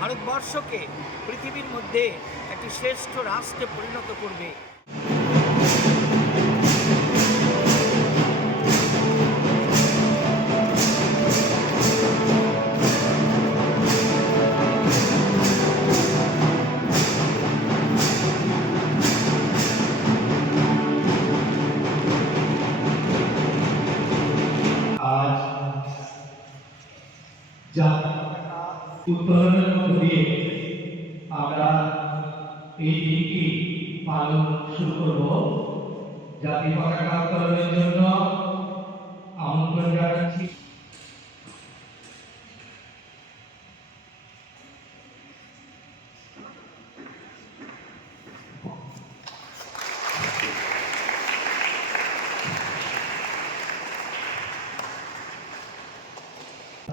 ভারতবর্ষকে পৃথিবীর মধ্যে একটি শ্রেষ্ঠ রাষ্ট্রে পরিণত করবে। আজ উত্তোলনের মধ্য দিয়ে আমরা এই দিনটি পালন শুরু করব। জাতীয় পতাকা উত্তোলনের জন্য আমন্ত্রণ জানাচ্ছি।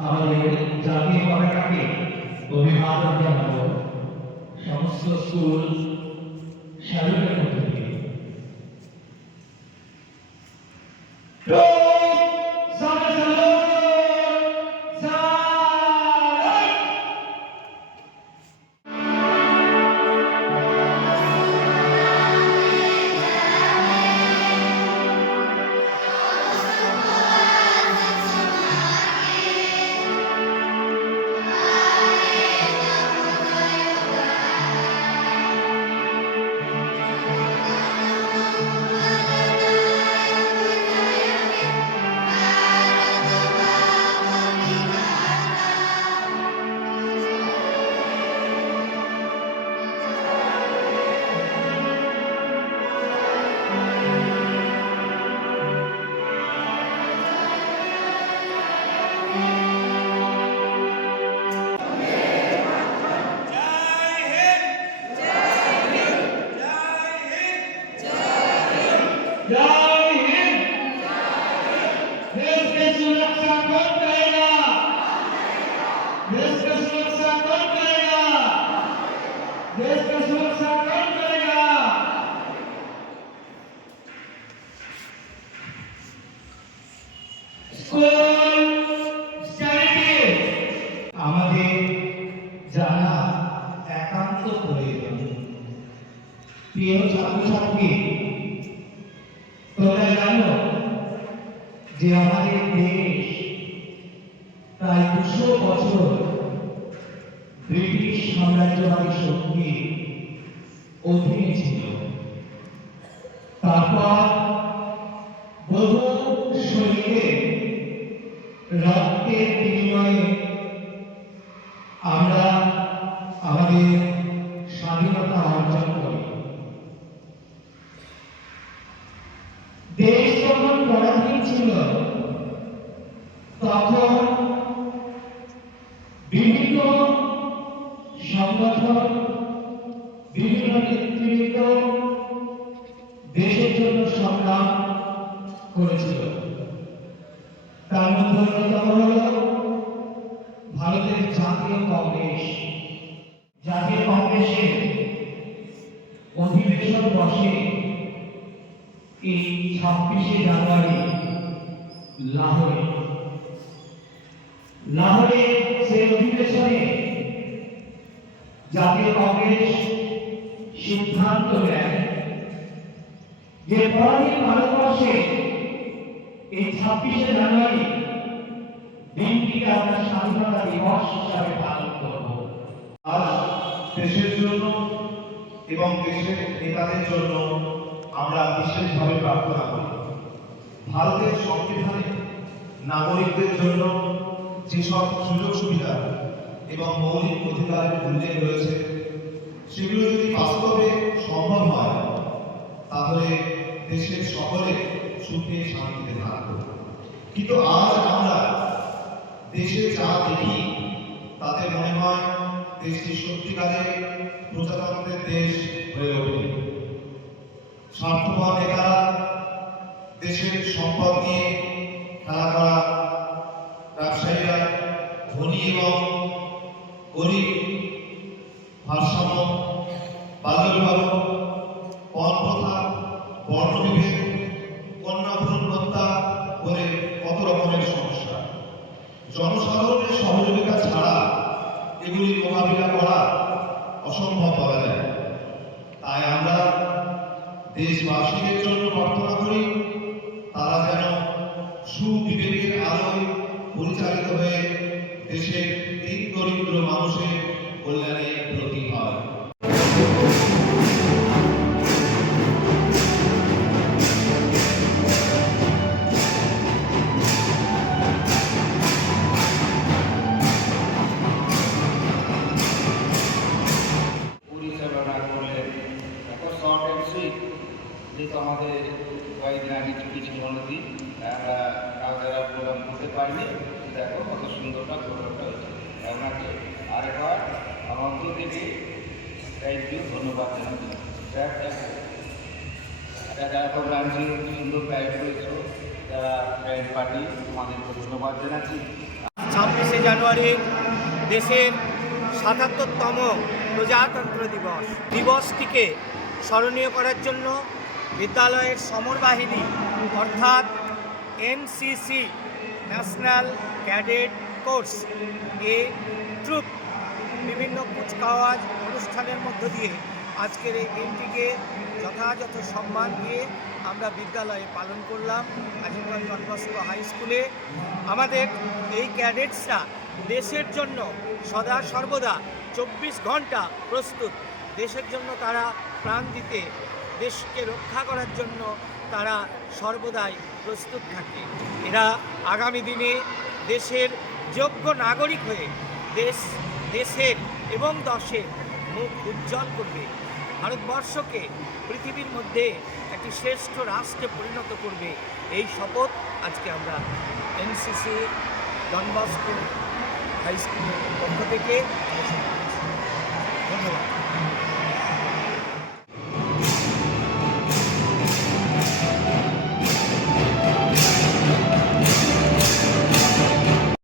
আমাদের জাতীয় পতাকাকে অভিবাদন জানাবো সমস্ত স্কুল স্যালুটের মধ্য দিয়ে। जय हिंद। देश की सुरक्षा कौन करेगा? देश की सुरक्षा कौन करेगा? देश की सुरक्षा कौन करेगा? स्कूल स्टडी আমাদের জানা একান্ত প্রয়োজন। প্রিয় ছাত্রছাত্রী, তোমরা জানো যে আমাদের দেশ প্রায় 200 বছর ব্রিটিশ সাম্রাজ্যবাদী শক্তির অধীনে ছিল। তারপর বহু শহীদের রক্তের বিনিময়ে আমরা আমাদের স্বাধীনতা অর্জন করি। দেশ যখন পরাধীন ছিল তখন বিভিন্ন সংগঠন, বিভিন্ন নেতৃত্ব দেশের জন্য সংগ্রাম করেছিল। তার মধ্যে অন্যতম হল ভারতের জাতীয় কংগ্রেস। জাতীয় কংগ্রেসের অধিবেশন বসে এই 26শে জানুয়ারি লাহোরে সেই অধিবেশনে জাতীয় কংগ্রেস সিদ্ধান্ত নেয় যে পরাধীন ভারতবর্ষে এই 26শে জানুয়ারি দিনটিকে আমরা স্বাধীনতা দিবস হিসাবে পালন করব। আজ দেশের জন্য এবং দেশের নেতাদের জন্য আমরা বিশেষভাবে প্রার্থনা করি। ভারতের সংবিধানে নাগরিকদের জন্য যেসব সুযোগ সুবিধা এবং মৌলিক অধিকারের উল্লেখ রয়েছে সেগুলো যদি বাস্তবে সম্ভব হয় তাহলে দেশের সকলে সুখে শান্তিতে থাকবে। কিন্তু আজ আমরা দেশে যা দেখি তাতে মনে হয় দেশটি সত্যিকারের প্রজাতন্ত্রের দেশ হয়ে ওঠেনি। স্বার্থপর নেতারা দেশের সম্পদ নিয়ে খেলা করা, ব্যবসায়ীরা ধনী এবং গরিব ভারসাম্য, বাল্যবিবাহ, পণ প্রথা, বর্ণবিভেদ, কন্যা ভ্রূণ হত্যা করে কত রকমের সমস্যা। জনসাধারণের সহযোগিতা ছাড়া এগুলি মোকাবিলা করা অসম্ভব বলা যায়। তাই আমরা দেশবাসীদের জন্য প্রার্থনা করি, তারা যেন সুবিবেকের আলোয় পরিচালিত হয়ে দেশের দিন দরিদ্র মানুষের কল্যাণে ব্রতী হয়। পরিষেবা না করলে এত শর্ট অ্যান্ড সুইট, যেহেতু আমাদের কয়েকদিন আগে ছুটি ছিল নদী, আমরা কাউকেরা প্রোগ্রাম করতে পারিনি। দেখো কত সুন্দরটা প্রোগ্রামটা হয়েছে। আপনাকে আরেকবার আমার অন্তর থেকে থ্যাংক ইউ, ধন্যবাদ জানাচ্ছি। যারা প্রোগ্রাম ছিল সুন্দর প্যারেড করেছো, যারা প্যারেড পার্টি, আমাদেরকে ধন্যবাদ জানাচ্ছি। 26শে জানুয়ারি দেশের ৭৭তম প্রজাতন্ত্র দিবসটিকে স্মরণীয় করার জন্য বিদ্যালয়ের সমর বাহিনী অর্থাৎ NCC national cadet corps troop বিভিন্ন কুচকাওয়াজ অনুষ্ঠানের মধ্য দিয়ে আজকের এই দিনটিকে যথাযথ সম্মান দিয়ে আমরা বিদ্যালয়ে পালন করলাম। আজিমগঞ্জ ডন বস্কো হাই স্কুলে আমাদের এই ক্যাডেটসরা দেশের জন্য সদা সর্বদা 24 ঘন্টা প্রস্তুত। দেশের জন্য তারা প্রাণ দিতে, দেশকে রক্ষা করার জন্য তারা সর্বদাই প্রস্তুত থাকে। এরা আগামী দিনে দেশের যোগ্য নাগরিক হয়ে দেশের এবং দশের মুখ উজ্জ্বল করবে, ভারতবর্ষকে পৃথিবীর মধ্যে একটি শ্রেষ্ঠ রাষ্ট্রে পরিণত করবে। এই শপথ আজকে আমরা এনসিসি ডন বস্কো হাই স্কুলের পক্ষ থেকে ধন্যবাদ।